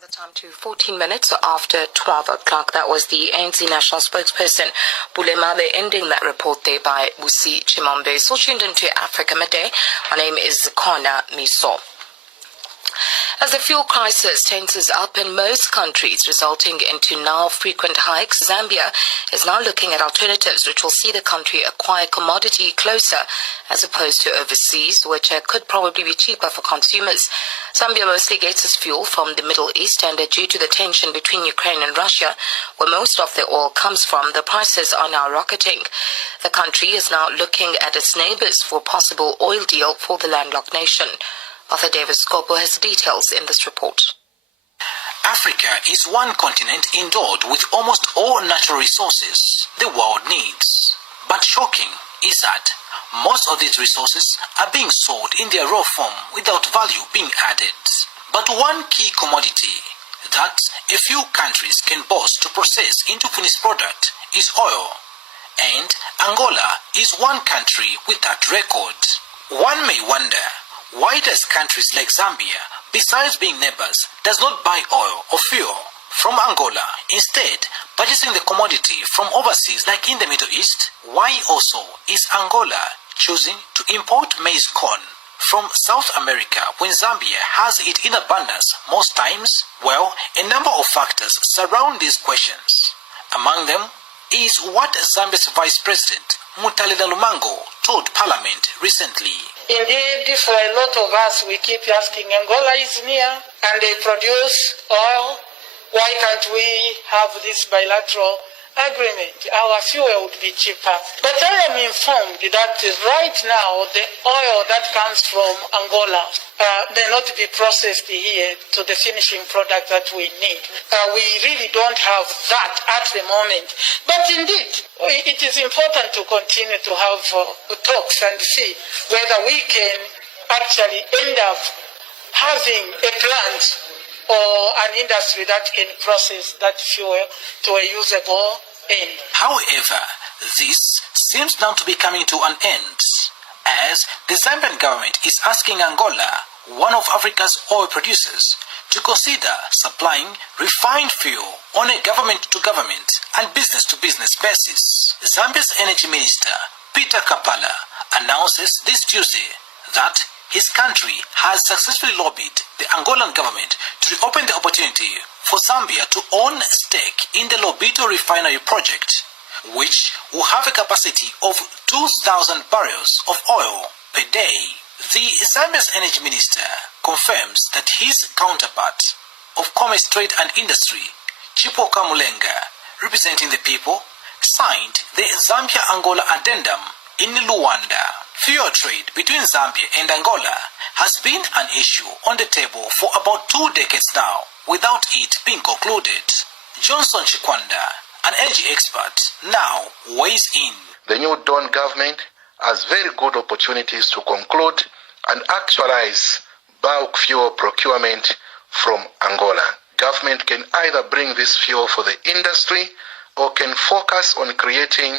The time to 14 minutes after 12 o'clock. That was the ANC national spokesperson, Bulemabe, ending that report there by Busi Chimambe. So tuned into Africa Midday. My name is Kona Miso. As the fuel crisis tenses up in most countries, resulting into now frequent hikes, Zambia is now looking at alternatives which will see the country acquire commodity closer as opposed to overseas, which could probably be cheaper for consumers. Zambia mostly gets its fuel from the Middle East, and due to the tension between Ukraine and Russia, where most of the oil comes from, the prices are now rocketing. The country is now looking at its neighbors for a possible oil deal for the landlocked nation. Arthur Davis Scopo has details in this report. Africa is one continent endowed with almost all natural resources the world needs. But shocking is that most of these resources are being sold in their raw form without value being added. But one key commodity that a few countries can boast to process into finished product is oil. And Angola is one country with that record. One may wonder, why does countries like Zambia, besides being neighbors, does not buy oil or fuel from Angola, instead purchasing the commodity from overseas like in the Middle East? Why also is Angola choosing to import maize corn from South America when Zambia has it in abundance most times? Well, a number of factors surround these questions. Among them is what Zambia's Vice President Mutalila Lumango told Parliament recently. Indeed, for a lot of us, we keep asking, Angola is near and they produce oil. Why can't we have this bilateral agreement? Our fuel would be cheaper. But I am informed that right now, the oil that comes from Angola may not be processed here to the finishing product that we need. We really don't have that at the moment. But indeed, it is important to continue to have talks and see whether we can actually end up having a plant or an industry that can process that fuel to a usable end. However, this seems now to be coming to an end, as the Zambian government is asking Angola, one of Africa's oil producers, to consider supplying refined fuel on a government-to-government and business-to-business basis. Zambia's Energy Minister, Peter Kapala, announces this Tuesday that his country has successfully lobbied the Angolan government to reopen the opportunity for Zambia to own a stake in the Lobito Refinery project, which will have a capacity of 2,000 barrels of oil per day. The Zambia's energy minister confirms that his counterpart of Commerce, Trade and Industry, Chipoka Mulenga, representing the people, signed the Zambia-Angola Addendum in Luanda. Fuel trade between Zambia and Angola has been an issue on the table for about 2 decades now, without it being concluded. Johnson Chikwanda, an energy expert, now weighs in. The new Dawn government has very good opportunities to conclude and actualize bulk fuel procurement from Angola. Government can either bring this fuel for the industry or can focus on creating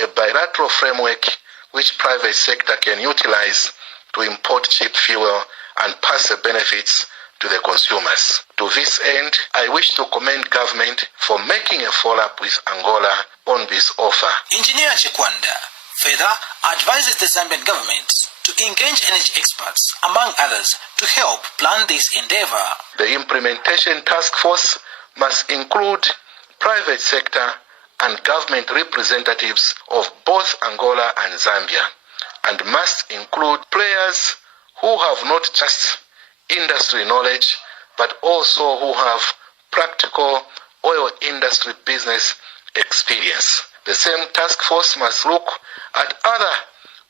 a bilateral framework which private sector can utilize to import cheap fuel and pass the benefits to the consumers. To this end, I wish to commend government for making a follow-up with Angola on this offer. Engineer Chikwanda further advises the Zambian government to engage energy experts, among others, to help plan this endeavor. The implementation task force must include private sector and government representatives of both Angola and Zambia, and must include players who have not just industry knowledge, but also who have practical oil industry business experience. The same task force must look at other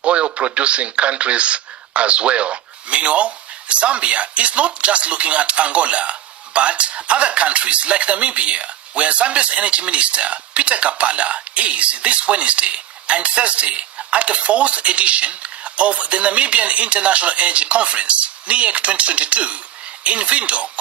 oil-producing countries as well. Meanwhile, Zambia is not just looking at Angola, but other countries like Namibia, where Zambia's Energy Minister, Peter Kapala, is this Wednesday and Thursday at the 4th edition of the Namibian International Energy Conference, NIEC 2022, in Windhoek,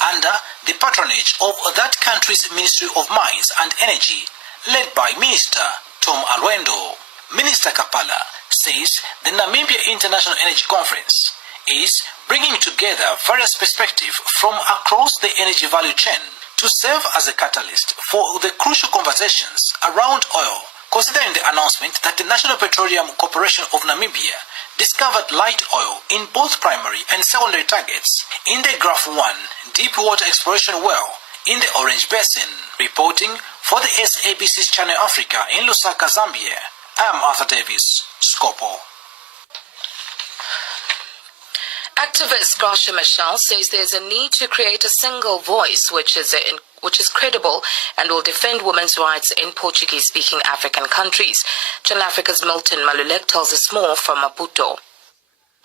under the patronage of that country's Ministry of Mines and Energy, led by Minister Tom Alwendo. Minister Kapala says the Namibia International Energy Conference is bringing together various perspectives from across the energy value chain to serve as a catalyst for the crucial conversations around oil, considering the announcement that the National Petroleum Corporation of Namibia discovered light oil in both primary and secondary targets in the Graph 1 deep water exploration well in the Orange Basin. Reporting for the SABC's Channel Africa in Lusaka, Zambia, I am Arthur Davis, Scopo. Activist Gracia Michel says there's a need to create a single voice which is credible and will defend women's rights in Portuguese-speaking African countries. Channel Africa's Milton Malulek tells us more from Maputo.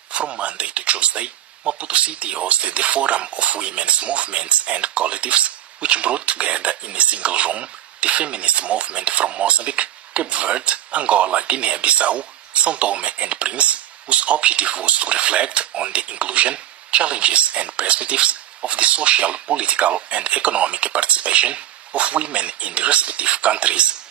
From Monday to Tuesday, Maputo City hosted the Forum of Women's Movements and Collectives, which brought together in a single room the feminist movement from Mozambique, Cape Verde, Angola, Guinea-Bissau, São Tomé and Prince, whose objective was to reflect on the inclusion, challenges and perspectives of the social, political and economic participation of women in the respective countries.